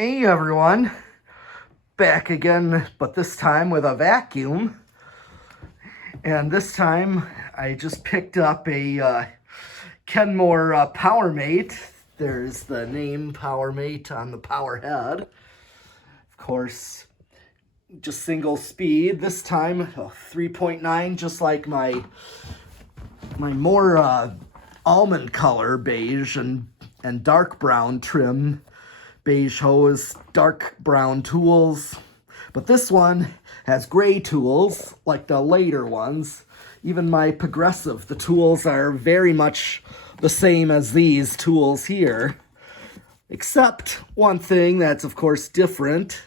Hey everyone, back again, but this time with a vacuum. And this time I just picked up a Kenmore Powermate. There's the name Powermate on the power head. Of course, just single speed. This time 3.9, just like my more almond color beige and dark brown trim. Beige hose, dark brown tools, but this one has gray tools like the later ones. Even my progressive, the tools are very much the same as these tools here, except one thing that's of course different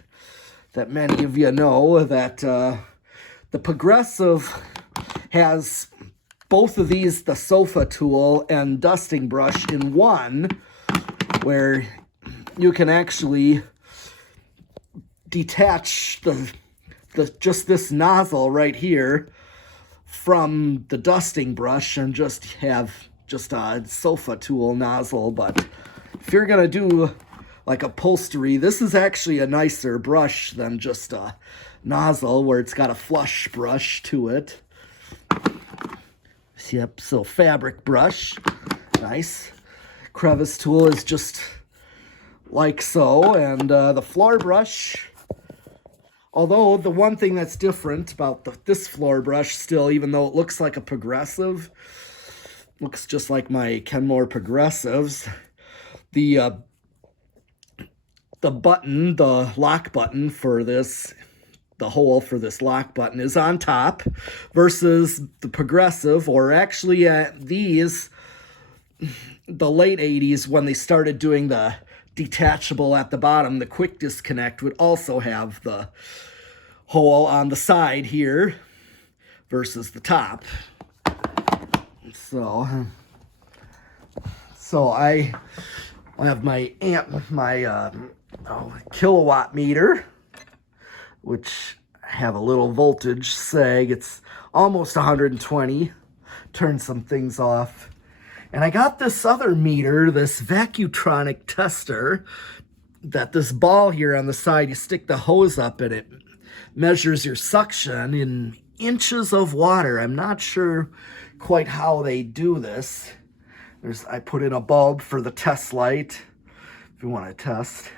that many of you know, that the progressive has both of these, the sofa tool and dusting brush, in one, where you can actually detach just this nozzle right here from the dusting brush and just have just a sofa tool nozzle. But if you're gonna do like upholstery, this is actually a nicer brush than just a nozzle where it's got a flush brush to it. Yep, so fabric brush, nice. Crevice tool is just like so, and the floor brush, although the one thing that's different about this floor brush still, even though it looks like a progressive, looks just like my Kenmore progressives, the button, the lock button for this, the hole for this lock button is on top, versus the progressive, or actually these, the late 80s, when they started doing the detachable at the bottom, the quick disconnect would also have the hole on the side here versus the top. So I have my kilowatt meter, which have a little voltage sag. It's almost 120. Turn some things off. And I got this other meter, this Vac-U-Tronic tester, that this ball here on the side, you stick the hose up and it measures your suction in inches of water. I'm not sure quite how they do this. I put in a bulb for the test light, if you want to test.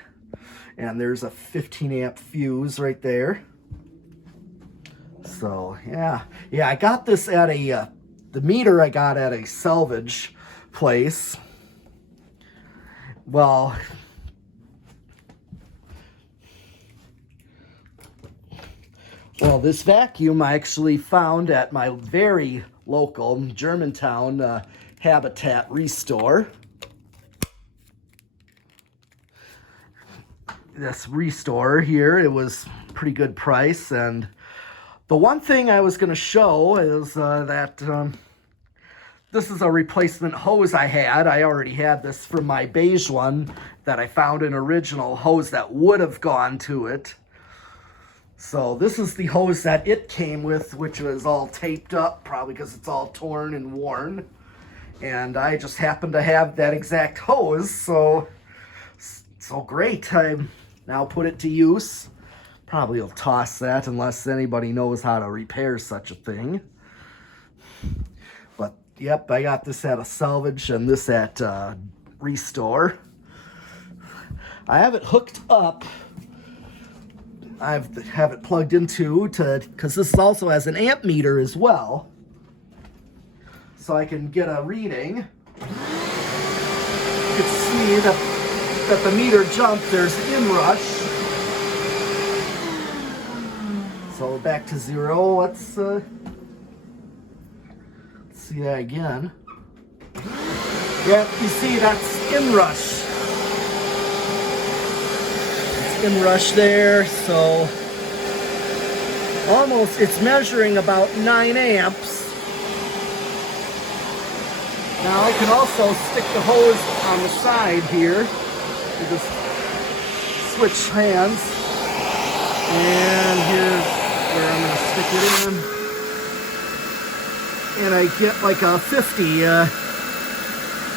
And there's a 15 amp fuse right there. So, yeah, I got this at the meter I got at a salvage place. Well, this vacuum I actually found at my very local Germantown Habitat Restore. This Restore here, it was pretty good price. And the one thing I was going to show is that this is a replacement hose I had. I already had this from my beige one that I found an original hose that would have gone to it. So this is the hose that it came with, which was all taped up, probably because it's all torn and worn. And I just happened to have that exact hose, so great. I now put it to use. Probably will toss that unless anybody knows how to repair such a thing. But yep, I got this at a salvage and this at Restore. I have it hooked up. I have it plugged into because this also has an amp meter as well, so I can get a reading. You can see that the meter jumped. There's inrush. So back to zero. Let's see that again. Yeah, you see that's inrush. It's inrush there, so almost, it's measuring about 9 amps. Now I can also stick the hose on the side here. You just switch hands, and here's where I'm going to stick it in. And I get like a 50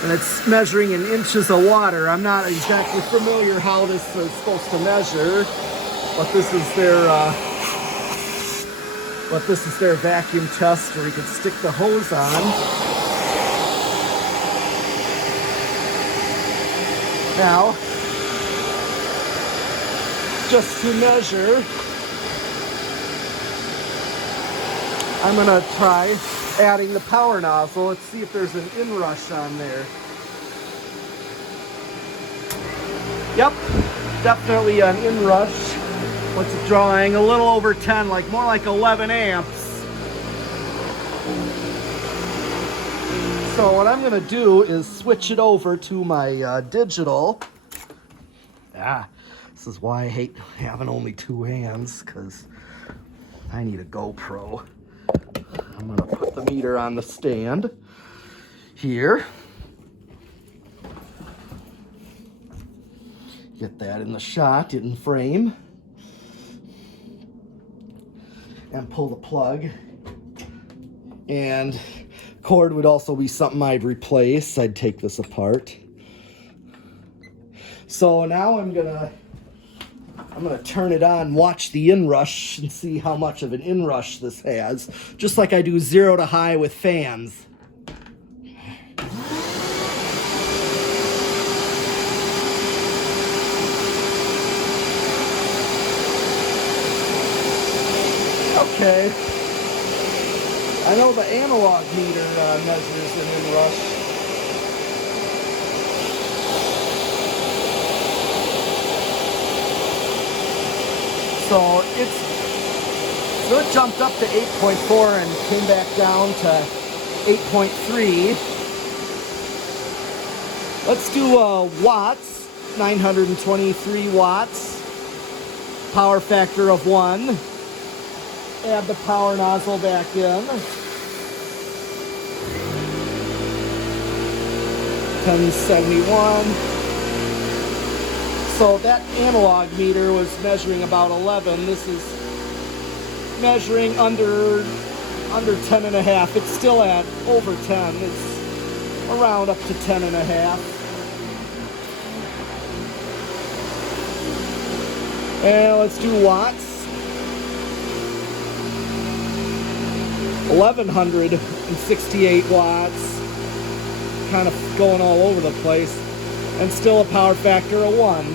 And it's measuring in inches of water. I'm not exactly familiar how this is supposed to measure, but this is their vacuum test where you can stick the hose on. Now, just to measure, I'm gonna try adding the power nozzle. Let's see if there's an inrush on there. Yep, definitely an inrush. What's it drawing? A little over 10, like more like 11 amps. So what I'm gonna do is switch it over to my digital. This is why I hate having only two hands, because I need a GoPro. I'm gonna put the meter on the stand here. Get that in the shot, in frame. And pull the plug. And cord would also be something I'd replace. I'd take this apart. So now I'm gonna turn it on, watch the inrush, and see how much of an inrush this has, just like I do 0 to high with fans. Okay. I know the analog meter measures an inrush. So it jumped up to 8.4 and came back down to 8.3. Let's do watts, 923 watts, power factor of 1. Add the power nozzle back in. 1071. So that analog meter was measuring about 11. This is measuring under 10 and a half. It's still at over 10. It's around up to 10 and a half. And let's do watts. 1168 watts. Kind of going all over the place. And still a power factor of 1.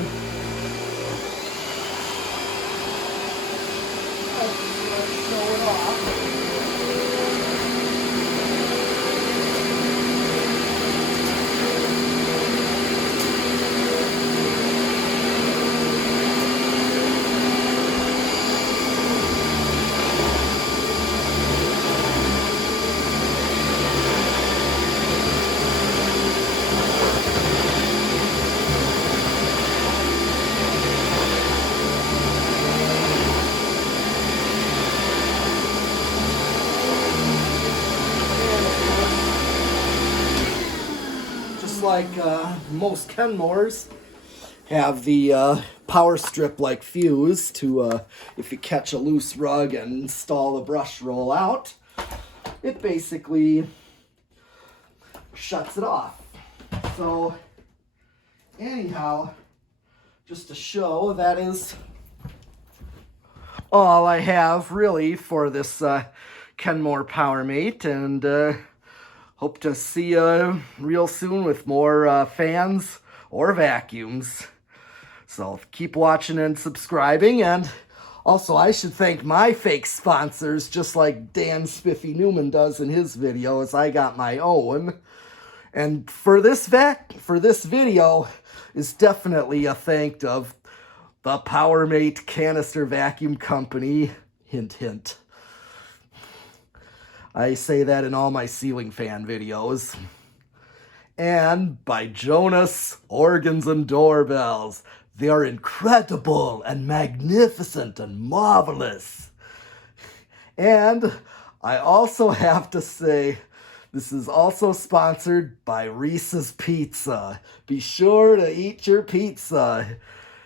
Let's show it off. Like most Kenmores have the power strip like fuse to if you catch a loose rug and install the brush roll out, it basically shuts it off. So anyhow, just to show, that is all I have really for this Kenmore Powermate, and hope to see you real soon with more fans or vacuums. So keep watching and subscribing. And also, I should thank my fake sponsors, just like Dan Spiffy Newman does in his videos. I got my own. And for this video is definitely a thank of the Powermate Canister Vacuum Company. Hint, hint. I say that in all my ceiling fan videos. And by Jonas Organs and Doorbells. They are incredible and magnificent and marvelous. And I also have to say, this is also sponsored by Reese's Pizza. Be sure to eat your pizza.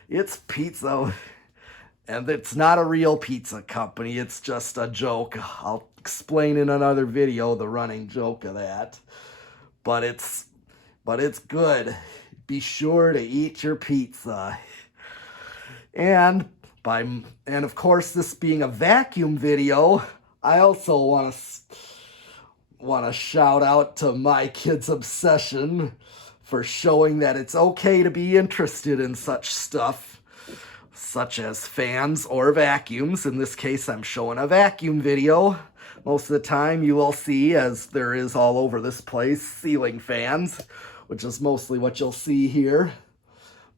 It's pizza. And it's not a real pizza company. It's just a joke. I'll explain in another video the running joke of that. But but it's good. Be sure to eat your pizza. And of course, this being a vacuum video, I also want to shout out to my kid's obsession for showing that it's okay to be interested in such stuff, such as fans or vacuums. In this case, I'm showing a vacuum video. Most of the time you will see, as there is all over this place, ceiling fans, which is mostly what you'll see here.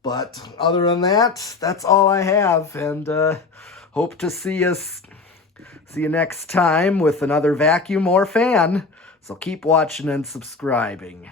But other than that, that's all I have, and hope to see you next time with another vacuum or fan. So keep watching and subscribing.